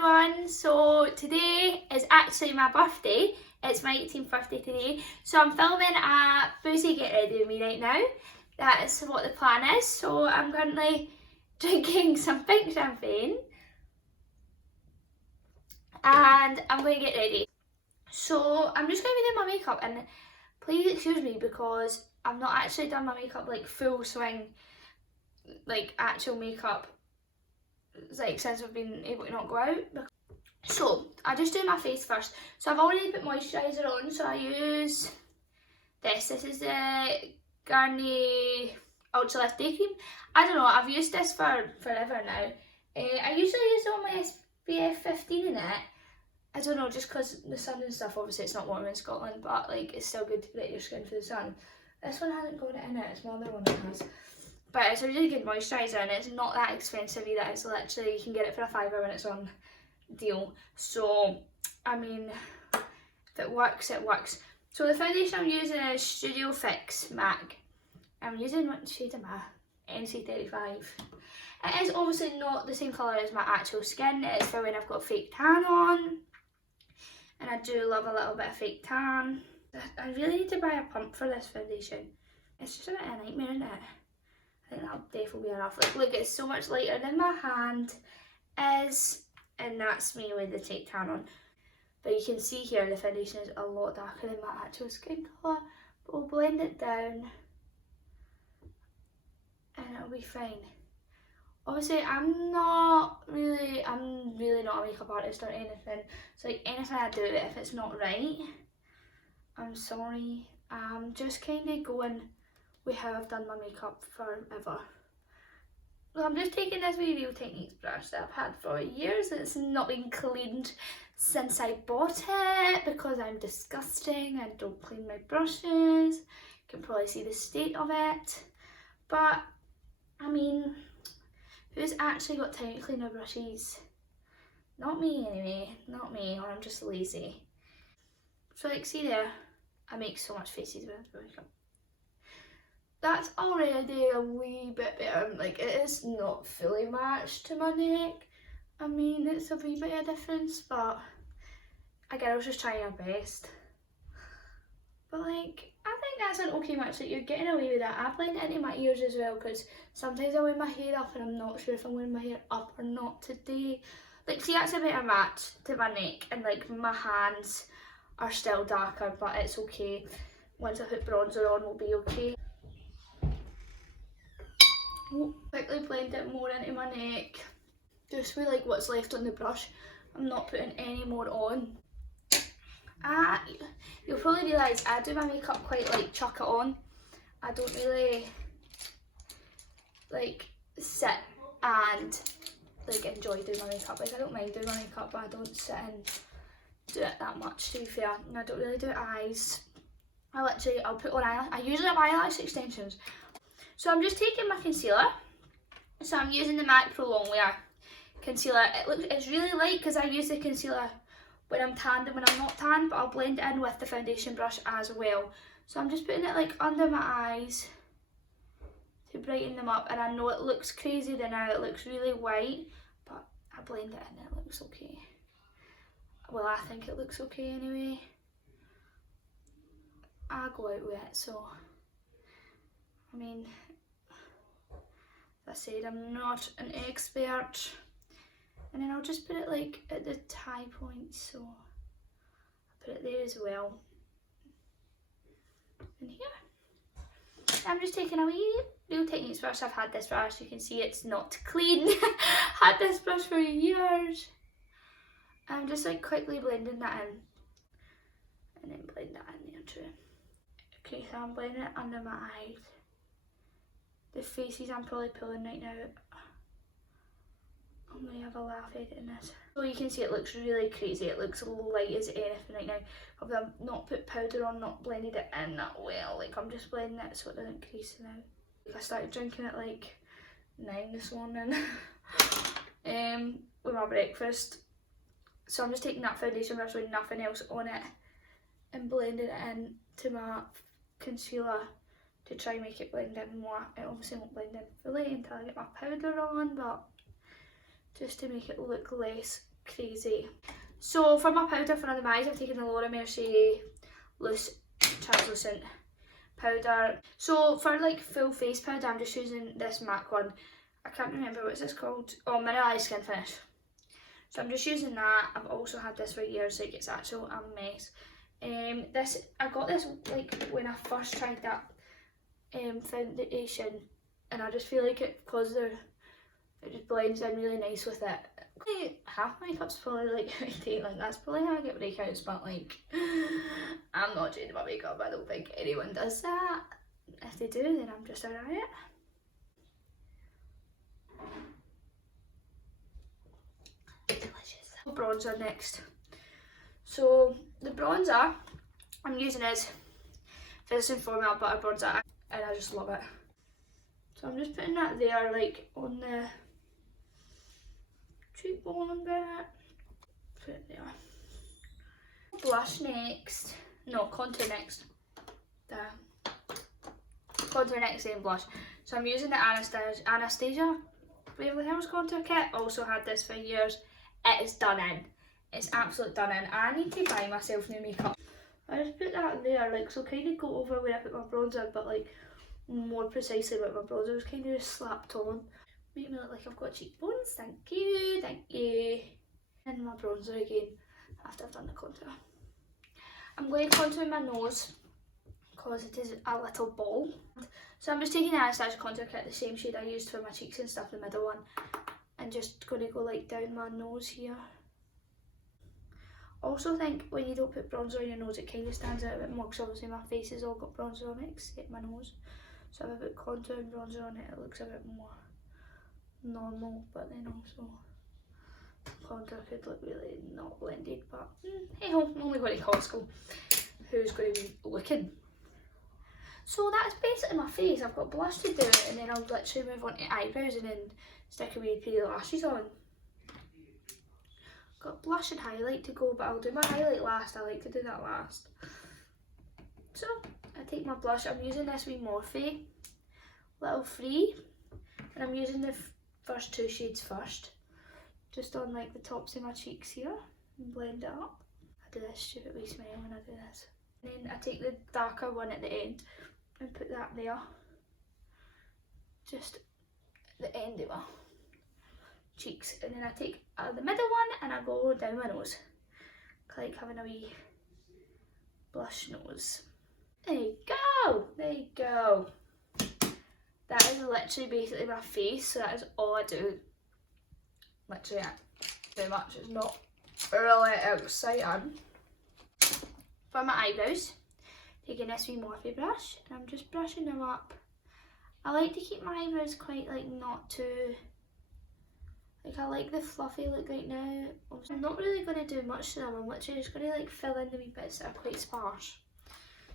everyone, so today is actually my birthday. It's my 18th birthday today, so I'm filming a Boozy Get Ready with me right now. That is what the plan is. So I'm currently drinking some pink champagne and I'm going to get ready. So I'm just going to be doing my makeup, and please excuse me because I've not actually done my makeup like full swing, like actual makeup, like since I've been able to not go out. So I just do my face first. So I've already put moisturiser on, so I use this. This is the Garnier Ultra Lift Day Cream. I don't know, I've used this for forever now. I usually use it on my SPF 15 in it. I don't know, just because the sun and stuff, obviously it's not warm in Scotland, but like it's still good to protect your skin for the sun. This one hasn't got it in it, it's my other one that has. But it's a really good moisturiser and it's not that expensive either. It's literally, you can get it for £5 when it's on deal. So, I mean, if it works, it works. So the foundation I'm using is Studio Fix MAC. I'm using, what shade am I? NC35. It is obviously not the same colour as my actual skin. It is for when I've got fake tan on. And I do love a little bit of fake tan. I really need to buy a pump for this foundation. It's just a bit of a nightmare, isn't it? I think that'll definitely be enough. Like, look, it's so much lighter than my hand is. And that's me with the fake tan on. But you can see here the foundation is a lot darker than my actual skin colour. But we'll blend it down. And it'll be fine. Obviously, I'm really not a makeup artist or anything. So like anything I do, if it's not right, I'm sorry. I'm just kind of going with how I've done my makeup forever. Well, I'm just taking this wee Real Techniques brush that I've had for years. It's not been cleaned since I bought it because I'm disgusting. I don't clean my brushes. You can probably see the state of it. But, I mean, who's actually got time to clean their brushes? Not me anyway, not me, or I'm just lazy. So like, see there, I make so much faces with makeup. That's already a wee bit better. Like, it is not fully matched to my neck. I mean, it's a wee bit of a difference, but again, I was just trying my best. But like, I think that's an okay match. Like, you're getting away with that. I blend it into my ears as well because sometimes I wear my hair up and I'm not sure if I'm wearing my hair up or not today. Like, see, that's a better match to my neck, and like my hands are still darker, but it's okay. Once I put bronzer on, we'll be okay. Quickly blend it more into my neck. Just with like what's left on the brush. I'm not putting any more on. You'll probably realise I do my makeup quite like chuck it on. I don't really like sit and like enjoy doing my makeup. Like, I don't mind doing my makeup, but I don't sit and do it that much, to be fair. And I don't really do eyes. I'll put on eyelash. I usually have eyelash extensions. So I'm just taking my concealer. So I'm using the MAC Pro Longwear concealer. It's really light because I use the concealer when I'm tanned and when I'm not tanned, but I'll blend it in with the foundation brush as well. So I'm just putting it like under my eyes to brighten them up, and I know it looks crazy there now, it looks really white, but I blend it in and it looks okay. Well, I think it looks okay anyway. I go out with it, so I mean, as I said, I'm not an expert. And then I'll just put it like at the tie point, so I'll put it there as well. And here. I'm just taking a wee Real Techniques brush. I've had this brush, you can see it's not clean. Had this brush for years. I'm just like quickly blending that in. And then blend that in there too. Okay, so I'm blending it under my eyes. The faces I'm probably pulling right now. I'm going to have a laugh editing this. So you can see it looks really crazy. It looks light as anything right now. Probably I've not put powder on, not blended it in that well. Like, I'm just blending it so it doesn't crease now. Like, I started drinking at like 9 this morning with my breakfast. So I'm just taking that foundation brush with nothing else on it and blending it in to my concealer to try and make it blend in more. It obviously won't blend in fully until I get my powder on, but just to make it look less crazy. So for my powder for under my eyes, I've taken the Laura Mercier Loose Translucent powder. So for like full face powder, I'm just using this MAC one. I can't remember what's this called. Oh, Mineralized Skin Finish. So I'm just using that. I've also had this for years, like it's actually a mess. I got this like when I first tried that foundation, and I just feel like because it just blends in really nice with it. Half my makeup's probably like like that's probably how I get breakouts, but like I'm not changing my makeup. I don't think anyone does that. If they do, then I'm just a riot. Delicious. Bronzer next. So the bronzer I'm using is Physician Formula Butter Bronzer, and I just love it. So I'm just putting that there, like on the cheekbone bit. Put it there. Blush next. No, contour next. Contour next, then blush. So I'm using the Anastasia Beverly Hills contour kit. Also had this for years. It is done in. It's absolutely done in. I need to buy myself new makeup. I just put that there, like, so kind of go over where I put my bronzer, but like more precisely what my bronzer was kind of just slapped on. Make me look like I've got cheekbones. Thank you, thank you. And my bronzer again after I've done the contour. I'm going to contour my nose because it is a little ball. So I'm just taking the Anastasia contour kit, the same shade I used for my cheeks and stuff, the middle one, and just going to go like down my nose here. Also think when you don't put bronzer on your nose, it kind of stands out a bit more because obviously my face has all got bronzer on it except my nose. So if I put contour and bronzer on it, it looks a bit more normal, but then also contour could look really not blended, but hey ho, I'm only going to Costco. Who's going to be looking? So that's basically my face. I've got blush to do, and then I'll literally move on to eyebrows and then stick a wee pair of lashes on. Got blush and highlight to go, but I'll do my highlight last. I like to do that last. So I take my blush. I'm using this wee Morphe Little Free, and I'm using the first two shades first, just on like the tops of my cheeks here, and blend it up. I do this stupid wee smile when I do this. And then I take the darker one at the end and put that there, just at the end of my cheeks, and then I take the middle one and I go down my nose, like having a wee blush nose. There you go, there you go. That is literally basically my face, so that is all I do. Literally, too much. It's not really exciting. For my eyebrows, taking this wee Morphe brush, and I'm just brushing them up. I like to keep my eyebrows quite like not too, like I like the fluffy look right now. I'm not really going to do much to them. I'm literally just going to like fill in the wee bits that are quite sparse.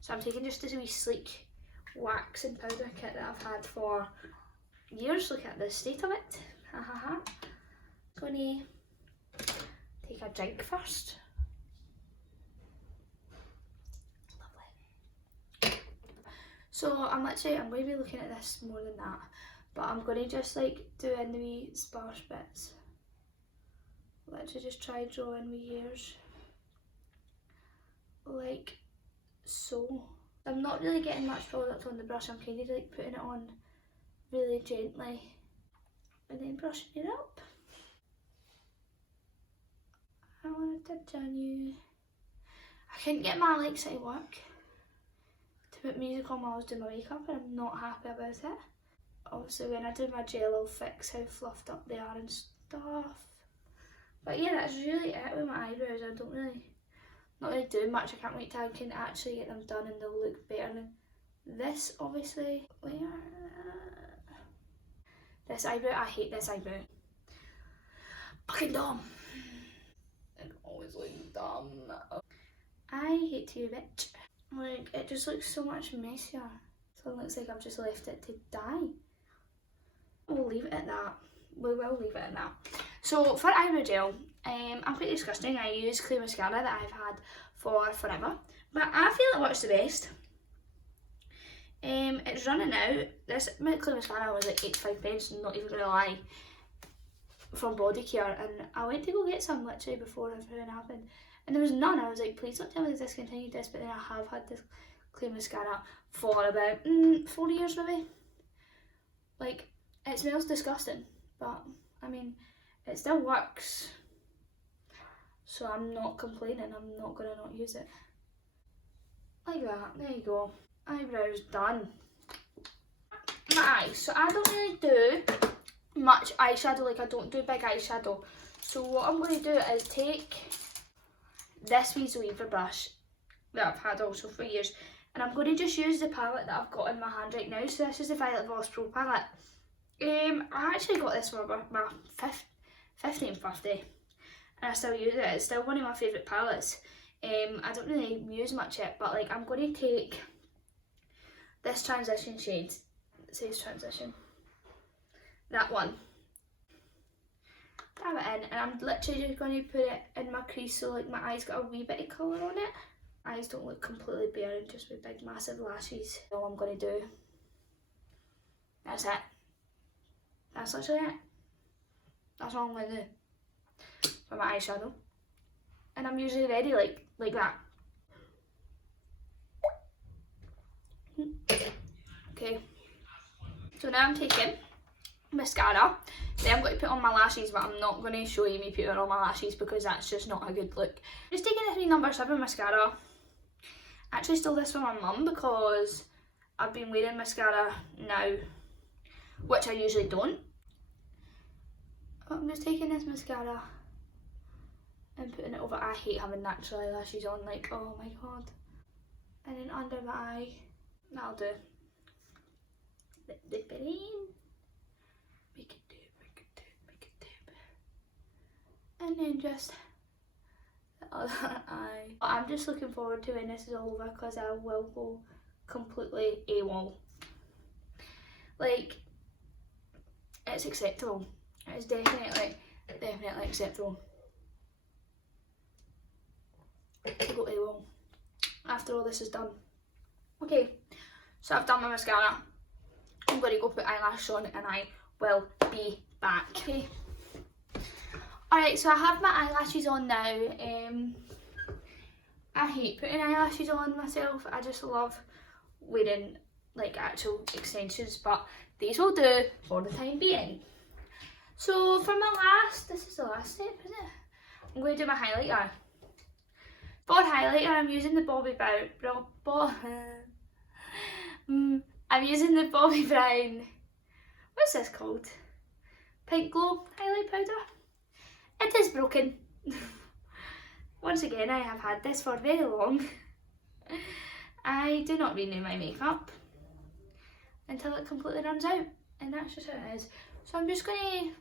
So I'm taking just this wee sleek wax and powder kit that I've had for years. Look at the state of it. Ha ha ha. I'm going to take a drink first. Lovely. So I'm going to be looking at this more than that, but I'm going to just like do in the wee sparse bits. Literally just try draw in wee hairs, like so. I'm not really getting much product on the brush. I'm kind of like putting it on really gently and then brushing it up. I want to touch on you. I couldn't get my Alexa to work to put music on while I was doing my makeup, and I'm not happy about it. Obviously when I do my gel I'll fix how fluffed up they are and stuff. But yeah, that's really it with my eyebrows. I don't really, not really do much. I can't wait till I can actually get them done and they'll look better than this, obviously. This eyebrow, I hate this eyebrow. Fucking dumb. It always looks dumb. I hate you, bitch. Like, it just looks so much messier. So it looks like I've just left it to die. We'll leave it at that. We will leave it at that. So for eyebrow gel, I'm quite disgusting. I use Clay Mascara that I've had for forever, but I feel it works the best. It's running out. This Clay Mascara was like 85 pence, not even gonna lie. from body care, and I went to go get some literally before everything happened, and there was none. I was like, please don't tell me they discontinued this, but then I have had this clean mascara for about 4 years maybe. Like, it smells disgusting, but I mean, it still works, so I'm not complaining. I'm not gonna not use it. Like that, there you go. Eyebrows done. My eyes, so I don't really do much eyeshadow, like I don't do big eyeshadow. So what I'm going to do is take this wee Zoeva brush that I've had also for years, and I'm going to just use the palette that I've got in my hand right now. So this is the Violet Voss Pro palette. I actually got this for my 15th birthday, and I still use it. It's still one of my favourite palettes. I don't really use much it, but like I'm going to take this transition shade. It says transition. That one. Dab it in, and I'm literally just going to put it in my crease so like my eyes got a wee bit of colour on it. Eyes don't look completely bare and just with big massive lashes. All I'm going to do. That's it. That's literally it. That's all I'm going to do for my eyeshadow. And I'm usually ready like that. Okay. So now I'm taking mascara. Then I'm going to put on my lashes, but I'm not going to show you me putting on my lashes because that's just not a good look. Just taking this wee number 7 mascara. I actually stole this from my mum because I've been wearing mascara now, which I usually don't. But I'm just taking this mascara and putting it over. I hate having natural eyelashes on, like, oh my god. And then under my eye, that'll do. Dip it in. Make it dip, make it dip, make it dip. And then just the other eye. I'm just looking forward to when this is all over because I will go completely AWOL. Like, it's acceptable. It's definitely acceptable to go AWOL after all this is done. Okay, so I've done my mascara. I'm going to go put eyelashes on and I will be back. Okay. Alright, so I have my eyelashes on now. I hate putting eyelashes on myself. I just love wearing like actual extensions, but these will do for the time being. So for my last, this is the last step, isn't it? I'm going to do my highlighter. For highlighter, I'm using the I'm using the Bobbi Brown, what's this called? Pink Glow highlight powder. It is broken. Once again, I have had this for very long. I do not renew my makeup until it completely runs out, and that's just how it is. So I'm just going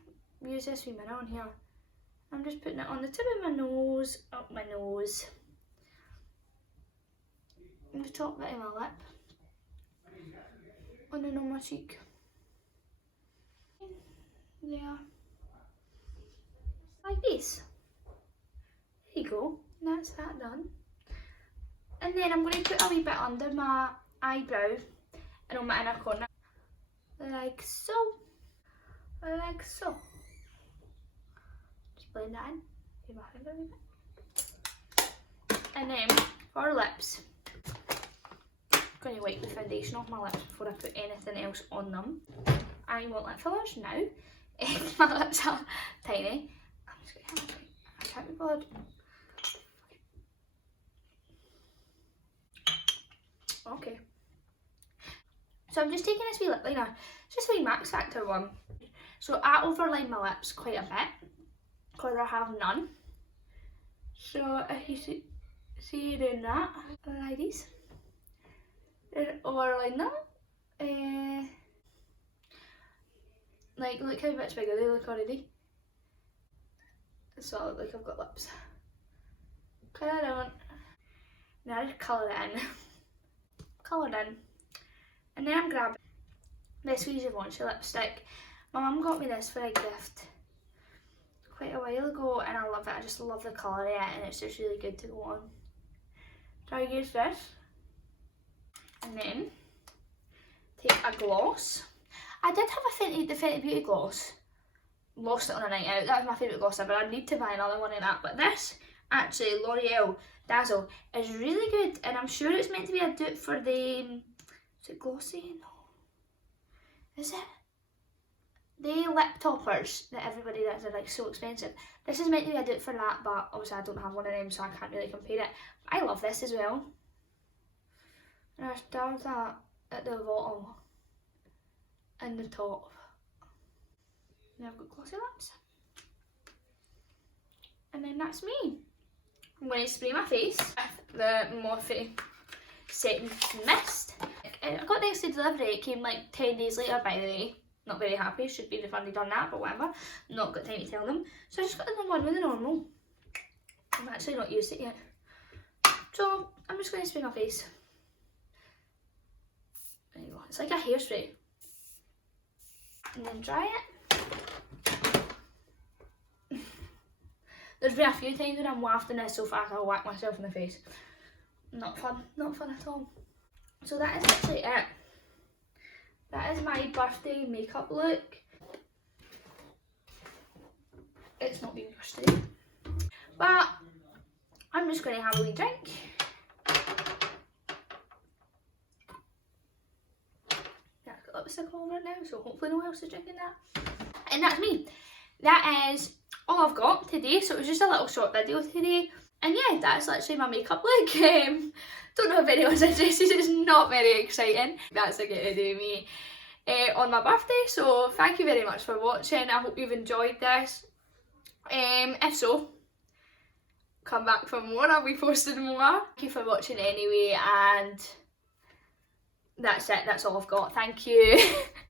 to use this wee mirror on here. I'm just putting it on the tip of my nose, up my nose, on the top bit of my lip, and then on my cheek. There. Like this. There you go. That's that done. And then I'm going to put a wee bit under my eyebrow and on my inner corner. Like so. Like so. Just blend that in. Give my finger a wee bit. And then for lips, I'm going to wipe the foundation off my lips before I put anything else on them. I want lip fillers now. My lips are tiny. I'm just going to have I can't be bothered. Okay. So I'm just taking this wee lip liner. It's just a wee Max Factor one. So I overline my lips quite a bit because I have none. So if you see you doing that, like this, then overline them. Like, look how much bigger they look already. So I look like I've got lips. Cause I don't. Now I just colour it in. Colour it in. And then I'm grabbing this wee Givenchy lipstick. My mum got me this for a gift quite a while ago and I love it. I just love the colour of it and it's just really good to go on. So I use this. And then take a gloss. I did have the Fenty Beauty gloss, lost it on a night out. That was my favourite gloss ever. I need to buy another one of that. But this, actually, L'Oreal Dazzle is really good, and I'm sure it's meant to be a dupe for the, is it Glossy? No. Is it? The lip toppers that everybody does are like so expensive. This is meant to be a dupe for that, but obviously I don't have one of them, so I can't really compare it. But I love this as well. And I start that at the bottom and the top. And I've got glossy lips. And then that's me. I'm going to spray my face with the Morphe Setting Mist. I got the next day delivery. It came like 10 days later, by the way. Not very happy, should be refunded on that, but whatever. Not got time to tell them. So I just got the one with the normal. I've actually not used it yet. So I'm just going to spray my face. There you go. It's like a hairspray. And then dry it. There's been a few times when I'm wafting this so fast I'll whack myself in the face. Not fun. Not fun at all. So that is actually it. That is my birthday makeup look. It's not been brushed today. But I'm just going to have a wee drink. Yeah, I've got lipstick all over it now, so hopefully no one else is drinking that. And that's me. That is all I've got today, so it was just a little short video today. And yeah, that's literally my makeup look. Don't know if anyone's interested, it's not very exciting. That's a get to do me on my birthday, so thank you very much for watching. I hope you've enjoyed this. If so, come back for more, I'll be posting more. Thank you for watching anyway, and that's it, that's all I've got. Thank you.